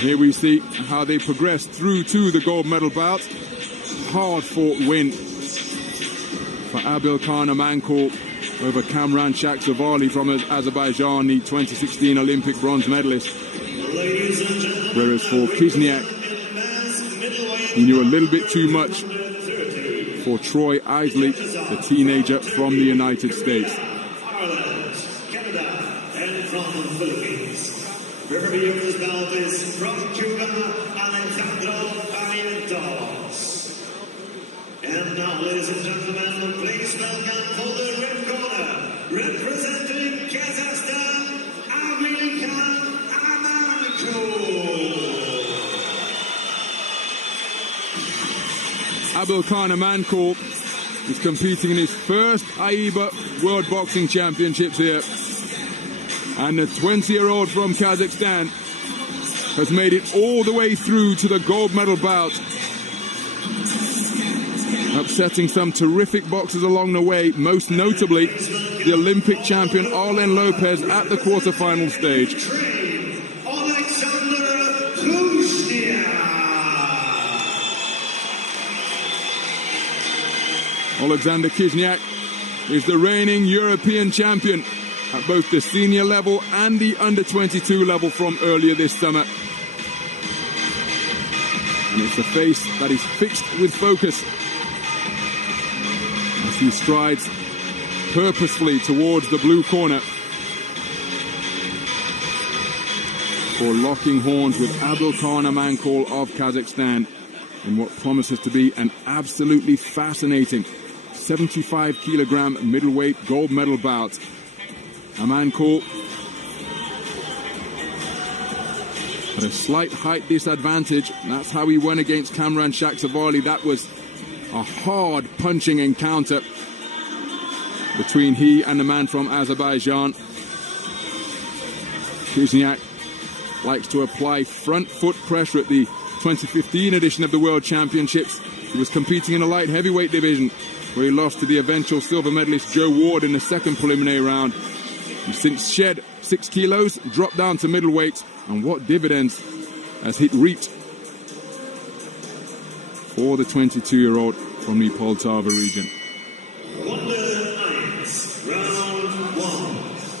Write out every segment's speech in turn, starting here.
Here we see how they progress through to the gold medal bout. Hard-fought win for Abilkhan AMANKUL over Kamran Shakhsavali from Azerbaijan, the 2016 Olympic bronze medalist. Whereas for KHYZHNIAK, he knew a little bit too much for Troy Isley, the teenager from the United States. Ireland, Canada, and from the Philippines. Referee of this bout is from Cuba, Oleksandr. And now, ladies and gentlemen, please welcome for the red corner, representing Kazakhstan, Abilkhan AMANKUL. Abilkhan AMANKUL is competing in his first AIBA World Boxing Championships here. And the 20-year-old from Kazakhstan has made it all the way through to the gold medal bout, upsetting some terrific boxers along the way, most notably the Olympic champion Arlen Lopez at the quarterfinal stage. Oleksandr KHYZHNIAK is the reigning European champion at both the senior level and the under-22 level from earlier this summer. And it's a face that is fixed with focus as he strides purposefully towards the blue corner for locking horns with Abilkhan AMANKUL of Kazakhstan in what promises to be an absolutely fascinating 75-kilogram middleweight gold medal bout. AMANKUL at a slight height disadvantage. That's how he won against Kamran Shakhsavali. That was a hard punching encounter between he and the man from Azerbaijan. KHYZHNIAK likes to apply front foot pressure at the 2015 edition of the World Championships. He was competing in a light heavyweight division where he lost to the eventual silver medalist Joe Ward in the second preliminary round. He's since shed 6 kilos, dropped down to middleweight, and what dividends has he reaped for the 22-year-old from the Poltava region.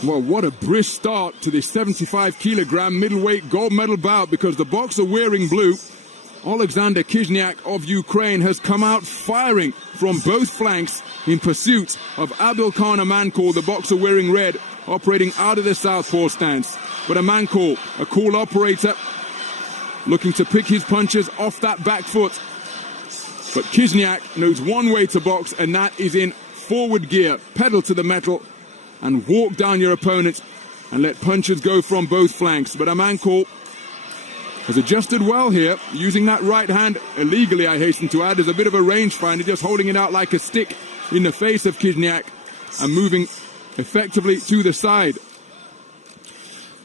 Well, what a brisk start to this 75-kilogram middleweight gold medal bout, because the boxer wearing blue, Oleksandr KHYZHNIAK of Ukraine, has come out firing from both flanks in pursuit of Abilkhan AMANKUL, the boxer wearing red, operating out of the southpaw stance. But AMANKUL, a cool operator, looking to pick his punches off that back foot. But KHYZHNIAK knows one way to box, and that is in forward gear. Pedal to the metal and walk down your opponent and let punches go from both flanks. But AMANKUL has adjusted well here, using that right hand illegally, I hasten to add, as a bit of a rangefinder, just holding it out like a stick in the face of KHYZHNIAK and moving effectively to the side.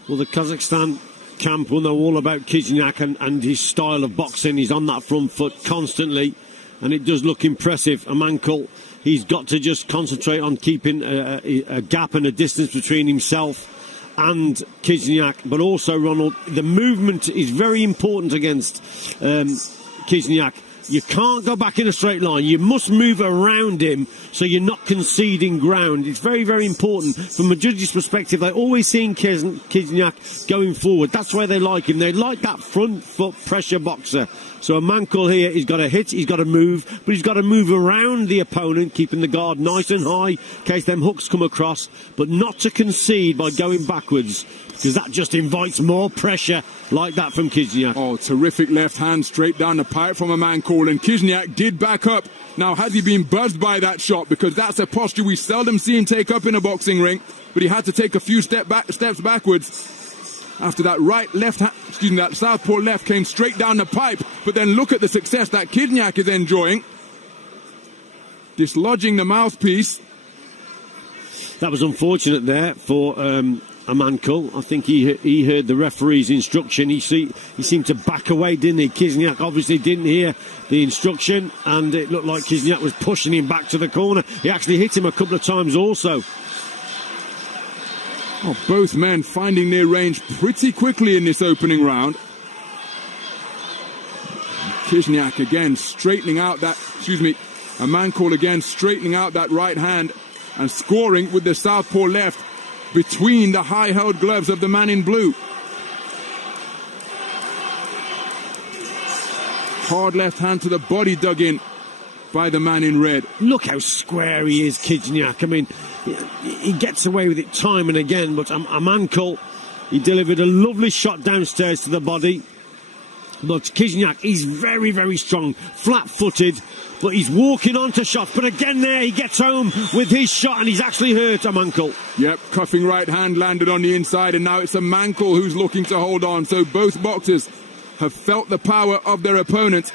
Well, the Kazakhstan camp will know all about KHYZHNIAK and his style of boxing. He's on that front foot constantly, and it does look impressive. AMANKUL, he's got to just concentrate on keeping a gap and a distance between himself and KHYZHNIAK. But also, Ronald, the movement is very important against KHYZHNIAK. You can't go back in a straight line. You must move around him so you're not conceding ground. It's very, very important. From a judge's perspective, they're always seeing KHYZHNIAK going forward. That's why they like him. They like that front foot pressure boxer. So AMANKUL here, he's got to hit, he's got to move, but he's got to move around the opponent, keeping the guard nice and high in case them hooks come across, but not to concede by going backwards, because that just invites more pressure like that from KHYZHNIAK. Oh, terrific left hand straight down the pipe from AMANKUL, and KHYZHNIAK did back up. Now, has he been buzzed by that shot? Because that's a posture we seldom see him take up in a boxing ring, but he had to take a few steps backwards after that that southpaw left came straight down the pipe. But then look at the success that KHYZHNIAK is enjoying, dislodging the mouthpiece. That was unfortunate there for AMANKUL. I think he heard the referee's instruction. He seemed to back away, didn't he? KHYZHNIAK obviously didn't hear the instruction, and it looked like KHYZHNIAK was pushing him back to the corner. He actually hit him a couple of times also. Oh, both men finding their range pretty quickly in this opening round. KHYZHNIAK again straightening out that, AMANKUL again straightening out that right hand and scoring with the southpaw left between the high-held gloves of the man in blue. Hard left hand to the body dug in by the man in red. Look how square he is, KHYZHNIAK. I mean, he gets away with it time and again, but AMANKUL, he delivered a lovely shot downstairs to the body. But KHYZHNIAK, he's very, very strong, flat-footed, but he's walking onto shots. But again there, he gets home with his shot, and he's actually hurt AMANKUL. Yep, cuffing right hand landed on the inside, and now it's AMANKUL who's looking to hold on. So both boxers have felt the power of their opponent.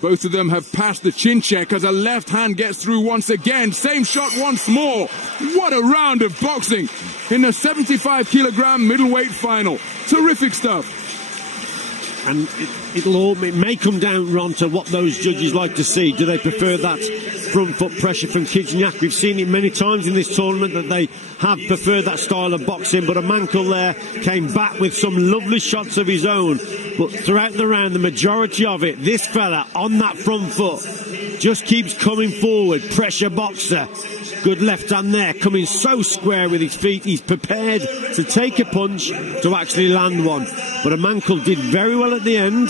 Both of them have passed the chin check as a left hand gets through once again. Same shot once more. What a round of boxing in the 75 kilogram middleweight final. Terrific stuff. And it may come down, Ron, to what those judges like to see. Do they prefer that front foot pressure from KHYZHNIAK? We've seen it many times in this tournament that they have preferred that style of boxing, but AMANKUL there came back with some lovely shots of his own. But throughout the round, the majority of it, this fella on that front foot just keeps coming forward. Pressure boxer. Good left hand there, coming so square with his feet. He's prepared to take a punch to actually land one. But AMANKUL did very well at the end.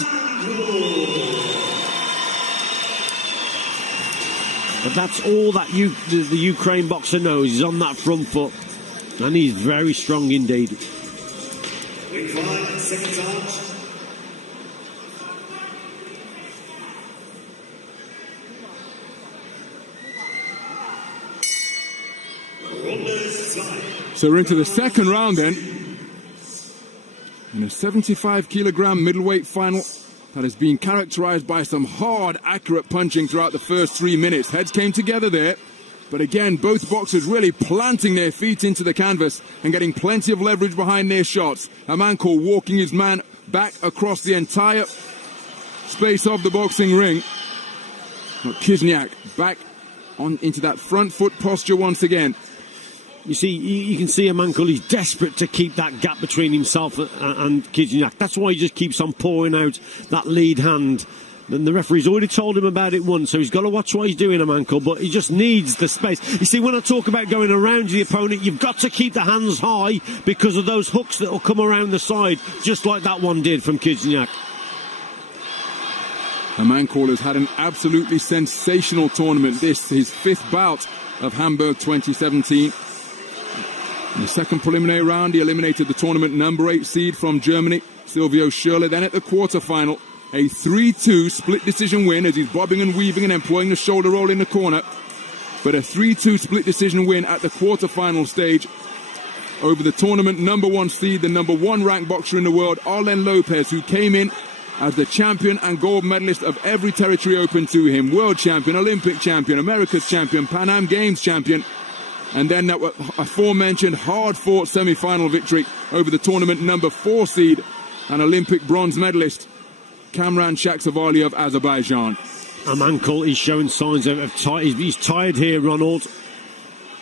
But that's all that the Ukraine boxer knows. He's on that front foot. And he's very strong indeed. So we're into the second round then, in a 75 kilogram middleweight final that has been characterized by some hard, accurate punching throughout the first 3 minutes. Heads came together there, but again, both boxers really planting their feet into the canvas and getting plenty of leverage behind their shots. AMANKUL walking his man back across the entire space of the boxing ring. But KHYZHNIAK back on into that front foot posture once again. You see, you can see AMANKUL, he's desperate to keep that gap between himself and KHYZHNIAK. That's why he just keeps on pouring out that lead hand. And the referee's already told him about it once, so he's got to watch what he's doing, AMANKUL, but he just needs the space. You see, when I talk about going around the opponent, you've got to keep the hands high because of those hooks that will come around the side, just like that one did from KHYZHNIAK. AMANKUL has had an absolutely sensational tournament. This is his 5th bout of Hamburg 2017. In the second preliminary round, he eliminated the tournament number 8 seed from Germany, Silvio Schürrle. Then at the quarterfinal, a 3-2 split decision win as he's bobbing and weaving and employing the shoulder roll in the corner. But a 3-2 split decision win at the quarterfinal stage over the tournament number 1 seed, the number 1 ranked boxer in the world, Arlen Lopez, who came in as the champion and gold medalist of every territory open to him. World champion, Olympic champion, America's champion, Pan Am Games champion. And then that aforementioned hard-fought semi-final victory over the tournament number 4 seed and Olympic bronze medalist Kamran Shakhsavali of Azerbaijan. AMANKUL is showing signs of tired. He's tired here, Ronald.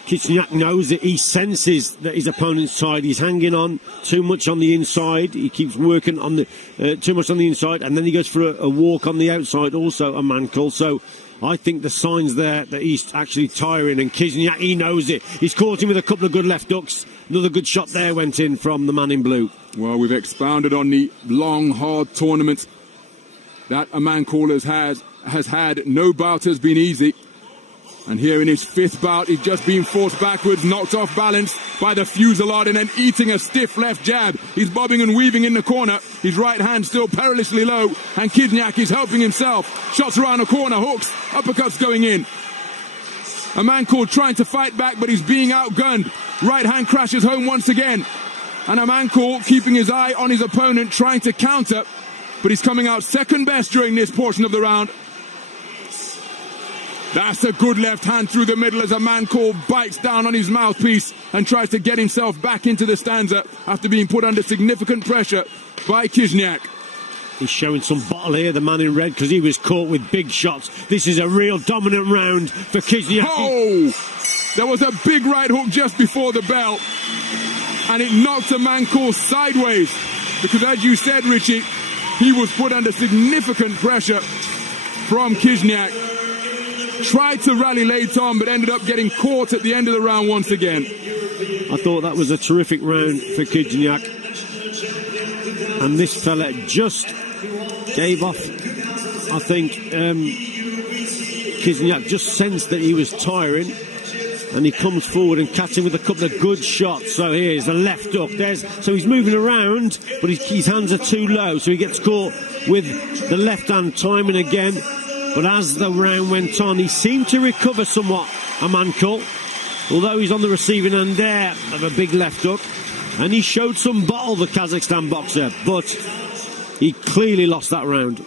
KHYZHNIAK knows it. He senses that his opponent's tired. He's hanging on too much on the inside. He keeps working on the too much on the inside, and then he goes for a walk on the outside. Also, AMANKUL. So I think the signs there that he's actually tiring, and KHYZHNIAK, he knows it. He's caught him with a couple of good left hooks. Another good shot there went in from the man in blue. Well, we've expounded on the long, hard tournament that AMANKUL has had. No bout has been easy. And here in his 5th bout, he's just been forced backwards, knocked off balance by the fusillade, and then eating a stiff left jab. He's bobbing and weaving in the corner. His right hand still perilously low, and KHYZHNIAK is helping himself. Shots around the corner, hooks, uppercuts going in. AMANKUL trying to fight back, but he's being outgunned. Right hand crashes home once again. And AMANKUL keeping his eye on his opponent, trying to counter, but he's coming out second best during this portion of the round. That's a good left hand through the middle as AMANKUL bites down on his mouthpiece and tries to get himself back into the stanza after being put under significant pressure by KHYZHNIAK. He's showing some bottle here, the man in red, because he was caught with big shots. This is a real dominant round for KHYZHNIAK. Oh! There was a big right hook just before the bell, and it knocked AMANKUL sideways. Because as you said, Richie, he was put under significant pressure from KHYZHNIAK. Tried to rally late on, but ended up getting caught at the end of the round once again. I thought that was a terrific round for KHYZHNIAK. And this fella just gave off, I think, KHYZHNIAK just sensed that he was tiring. And he comes forward and cuts him with a couple of good shots. So here's a left hook. So he's moving around, but his hands are too low. So he gets caught with the left hand time and again. But as the round went on, he seemed to recover somewhat, AMANKUL. Although he's on the receiving end there of a big left hook. And he showed some bottle, the Kazakhstan boxer. But he clearly lost that round.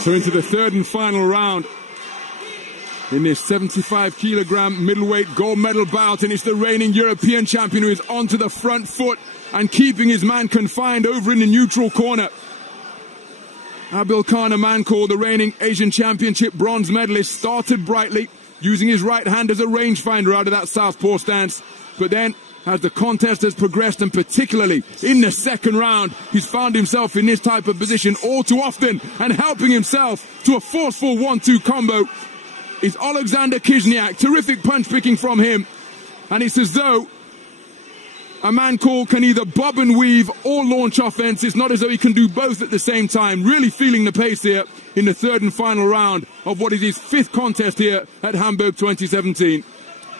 So into the third and final round in this 75 kilogram middleweight gold medal bout, and it's the reigning European champion who is onto the front foot and keeping his man confined over in the neutral corner. Abilkhan AMANKUL, the reigning Asian Championship bronze medalist, started brightly, using his right hand as a rangefinder out of that southpaw stance, but then as the contest has progressed, and particularly in the second round, he's found himself in this type of position all too often, and helping himself to a forceful 1-2 combo is Oleksandr KHYZHNIAK. Terrific punch picking from him, and it's as though AMANKUL can either bob and weave or launch offense. It's not as though he can do both at the same time. Really feeling the pace here in the third and final round of what is his fifth contest here at Hamburg 2017.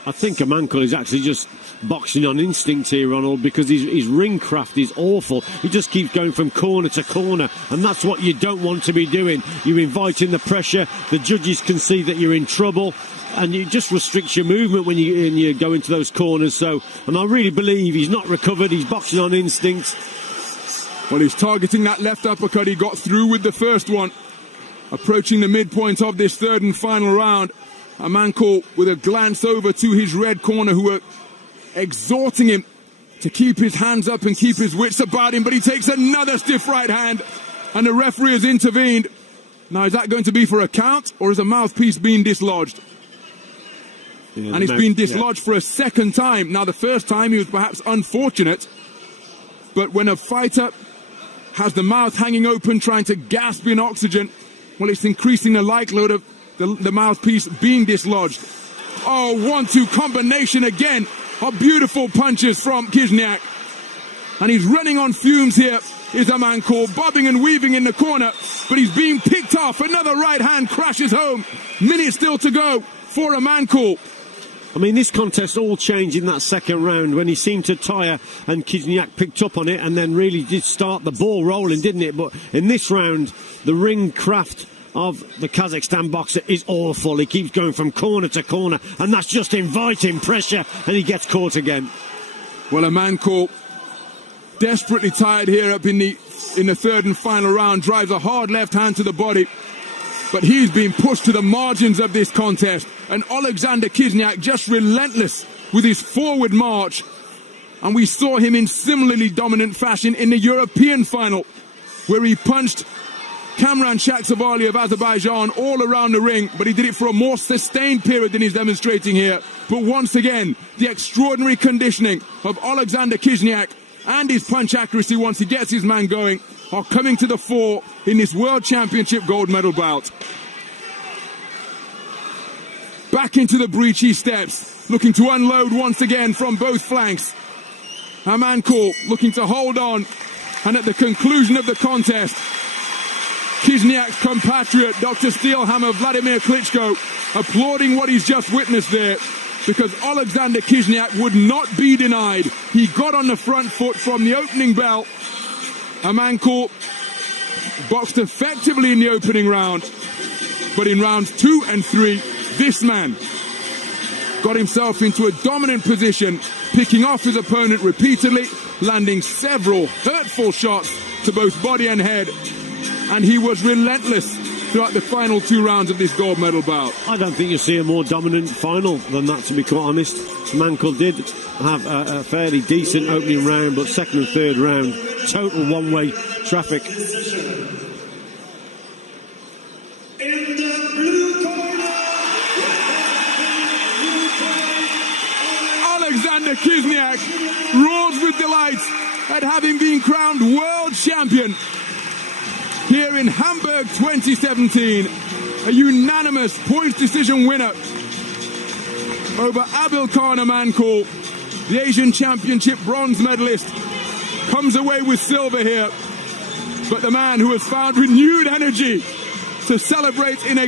I think AMANKUL is actually just boxing on instinct here, Ronald, because his ring craft is awful. He just keeps going from corner to corner, and that's what you don't want to be doing. You're inviting the pressure. The judges can see that you're in trouble, and it just restricts your movement when you go into those corners. So, and I really believe he's not recovered. He's boxing on instinct. Well, he's targeting that left uppercut. He got through with the first one. Approaching the midpoint of this third and final round, AMANKUL with a glance over to his red corner, who are exhorting him to keep his hands up and keep his wits about him, but he takes another stiff right hand, and the referee has intervened. Now, is that going to be for a count, or is a mouthpiece being dislodged? Yeah, and it's been dislodged for a second time. Now, the first time he was perhaps unfortunate, but when a fighter has the mouth hanging open trying to gasp in oxygen, well, it's increasing the likelihood of the mouthpiece being dislodged. Oh, 1-2 combination again of beautiful punches from KHYZHNIAK. And he's running on fumes here, is AMANKUL, bobbing and weaving in the corner, but he's being picked off. Another right hand crashes home. Minutes still to go for AMANKUL. I mean, this contest all changed in that second round when he seemed to tire, and KHYZHNIAK picked up on it and then really did start the ball rolling, didn't it? But in this round, the ring craft of the Kazakhstan boxer is awful. He keeps going from corner to corner, and that's just inviting pressure, and he gets caught again. Well, AMANKUL, desperately tired here up in the third and final round, drives a hard left hand to the body, but he's been pushed to the margins of this contest, and Oleksandr KHYZHNIAK just relentless with his forward march, and we saw him in similarly dominant fashion in the European final, where he punched Kamran Shakhsavali of Azerbaijan all around the ring, but he did it for a more sustained period than he's demonstrating here. But once again, the extraordinary conditioning of Oleksandr KHYZHNIAK and his punch accuracy once he gets his man going are coming to the fore in this World Championship gold medal bout. Back into the breach he steps, looking to unload once again from both flanks. AMANKUL looking to hold on, and at the conclusion of the contest, KHYZHNIAK's compatriot, Dr. Steelhammer Vladimir Klitschko, applauding what he's just witnessed there, because Oleksandr KHYZHNIAK would not be denied. He got on the front foot from the opening bell. AMANKUL boxed effectively in the opening round, but in rounds 2 and 3, this man got himself into a dominant position, picking off his opponent repeatedly, landing several hurtful shots to both body and head. And he was relentless throughout the final 2 rounds of this gold medal bout. I don't think you'll see a more dominant final than that, to be quite honest. AMANKUL did have a fairly decent opening round, but second and third round, total one-way traffic. In the blue corner, KHYZHNIAK roars with delight at having been crowned world champion here in Hamburg 2017. A unanimous points decision winner over Abilkhan AMANKUL, the Asian Championship bronze medalist, comes away with silver here. But the man who has found renewed energy to celebrate in